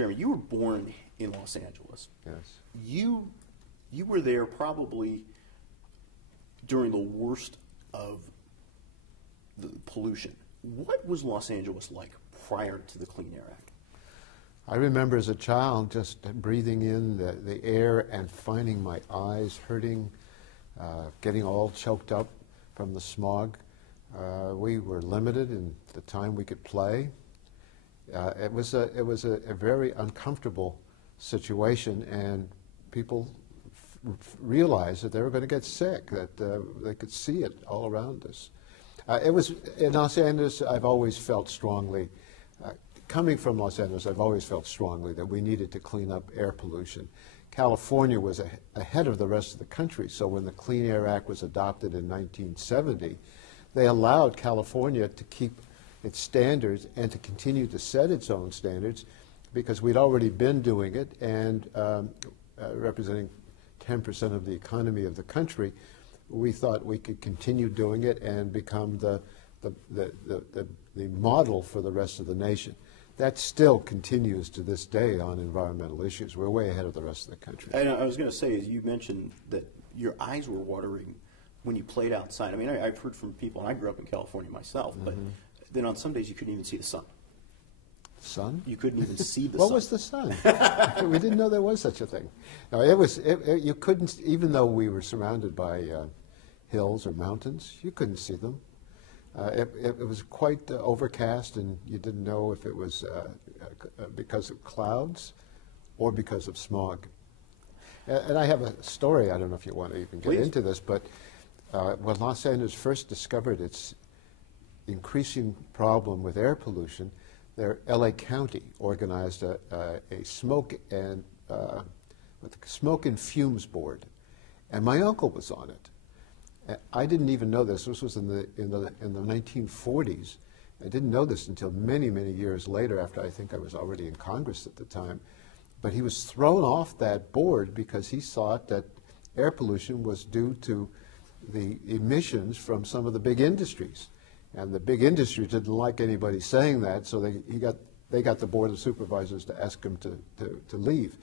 Jeremy, you were born in Los Angeles. Yes. You were there probably during the worst of the pollution. What was Los Angeles like prior to the Clean Air Act? I remember as a child just breathing in the air and finding my eyes hurting, getting all choked up from the smog. We were limited in the time we could play. It was a very uncomfortable situation, and people realized that they were going to get sick, that they could see it all around us. It was in Los Angeles. I've always felt strongly, coming from Los Angeles, I've always felt strongly that we needed to clean up air pollution. California was ahead of the rest of the country, so when the Clean Air Act was adopted in 1970, they allowed California to keep its standards and to continue to set its own standards because we'd already been doing it, and representing 10% of the economy of the country, we thought we could continue doing it and become the model for the rest of the nation. That still continues to this day on environmental issues. We're way ahead of the rest of the country. I was going to say, as you mentioned, that your eyes were watering when you played outside. I mean, I've heard from people, and I grew up in California myself, but then on some days you couldn't even see the sun. Sun? You couldn't even see the sun. What was the sun? We didn't know there was such a thing. No, you couldn't, even though we were surrounded by hills or mountains, you couldn't see them. It was quite overcast, and you didn't know if it was because of clouds or because of smog. And I have a story. I don't know if you want to even get into this, but when Los Angeles first discovered its increasing problem with air pollution, their LA County organized a smoke and fumes board, and my uncle was on it. I didn't even know this. This was in the 1940s. I didn't know this until many, many years later, after I think I was already in Congress at the time. But he was thrown off that board because he thought that air pollution was due to the emissions from some of the big industries. And the big industries didn't like anybody saying that, so they got the Board of Supervisors to ask him to leave.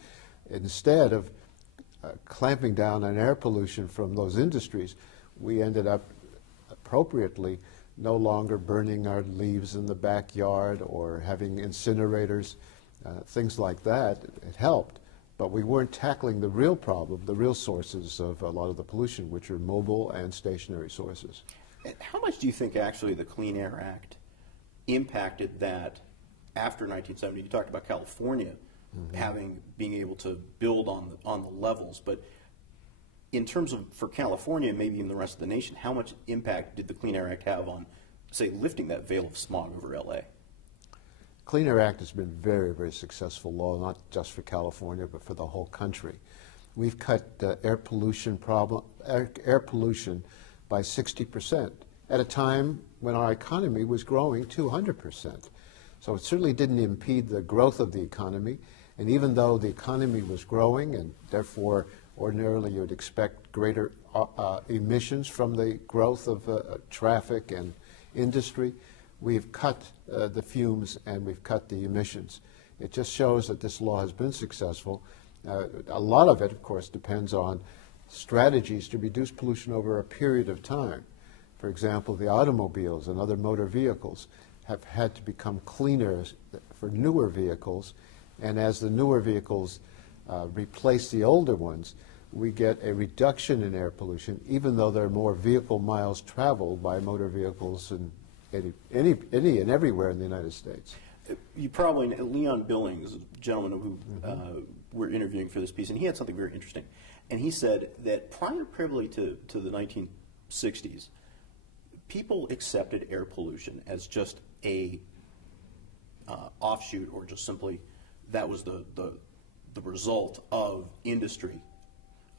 Instead of clamping down on air pollution from those industries, we ended up appropriately no longer burning our leaves in the backyard or having incinerators, things like that. It helped, but we weren't tackling the real problem, the real sources of a lot of the pollution, which are mobile and stationary sources. How much do you think actually the Clean Air Act impacted that after 1970? You talked about California being able to build on the levels, but in terms of, for California and maybe even the rest of the nation, how much impact did the Clean Air Act have on, say, lifting that veil of smog over LA? Clean Air Act has been very, very successful law, not just for California, but for the whole country. We've cut air pollution by 60% at a time when our economy was growing 200%. So it certainly didn't impede the growth of the economy. And even though the economy was growing, and therefore ordinarily you would expect greater emissions from the growth of traffic and industry, we've cut the fumes and we've cut the emissions. It just shows that this law has been successful. A lot of it, of course, depends on strategies to reduce pollution over a period of time. For example, the automobiles and other motor vehicles have had to become cleaner for newer vehicles, and as the newer vehicles replace the older ones, we get a reduction in air pollution, even though there are more vehicle miles traveled by motor vehicles in any and everywhere in the United States. You probably, Leon Billings, a gentleman who we're interviewing for this piece, and he had something very interesting. And he said that primarily to the 1960s, people accepted air pollution as just a offshoot, or just simply that was the result of industry,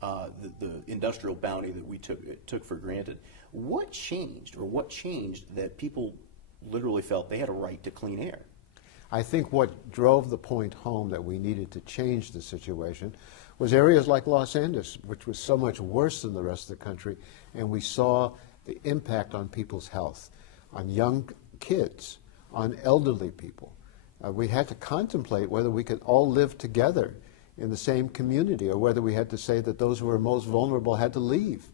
the industrial bounty that we took for granted. What changed that people literally felt they had a right to clean air? I think what drove the point home that we needed to change the situation was areas like Los Angeles, which was so much worse than the rest of the country, and we saw the impact on people's health, on young kids, on elderly people. we had to contemplate whether we could all live together in the same community, or whether we had to say that those who were most vulnerable had to leave.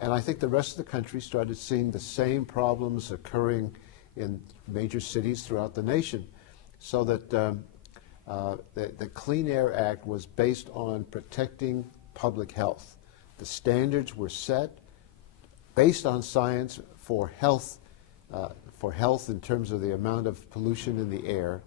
And I think the rest of the country started seeing the same problems occurring in major cities throughout the nation, so that the Clean Air Act was based on protecting public health. The standards were set based on science for health in terms of the amount of pollution in the air,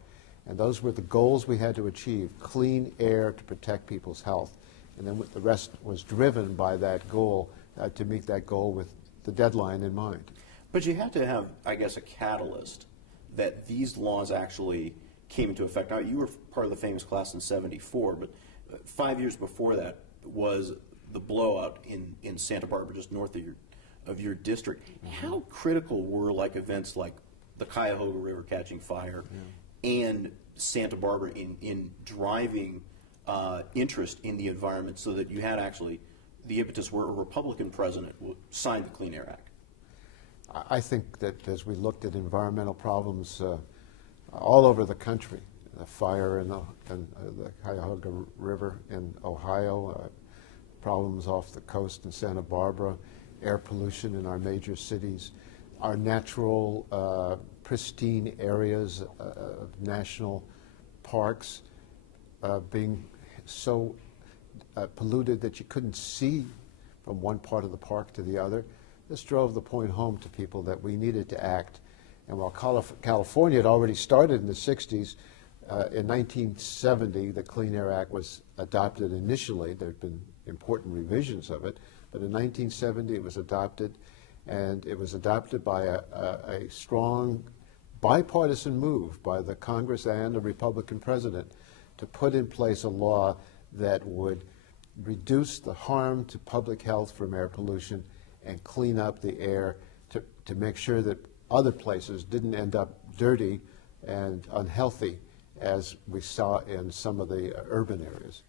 and those were the goals we had to achieve: clean air to protect people's health. And then the rest was driven by that goal, to meet that goal with the deadline in mind. But you had to have, I guess, a catalyst that these laws actually came into effect. Now, you were part of the famous class in '74, but 5 years before that was the blowout in Santa Barbara, just north of your district. How critical were events like the Cuyahoga River catching fire and Santa Barbara in driving interest in the environment, so that you had actually the impetus where a Republican president signed the Clean Air Act? I think that as we looked at environmental problems all over the country, the fire in the Cuyahoga River in Ohio, problems off the coast in Santa Barbara, air pollution in our major cities, our natural pristine areas of national parks being so polluted that you couldn't see from one part of the park to the other. This drove the point home to people that we needed to act. And while California had already started in the 60s, in 1970 the Clean Air Act was adopted initially. There had been important revisions of it, but in 1970 it was adopted, and it was adopted by a strong bipartisan move by the Congress and the Republican president to put in place a law that would reduce the harm to public health from air pollution and clean up the air to make sure that other places didn't end up dirty and unhealthy as we saw in some of the urban areas.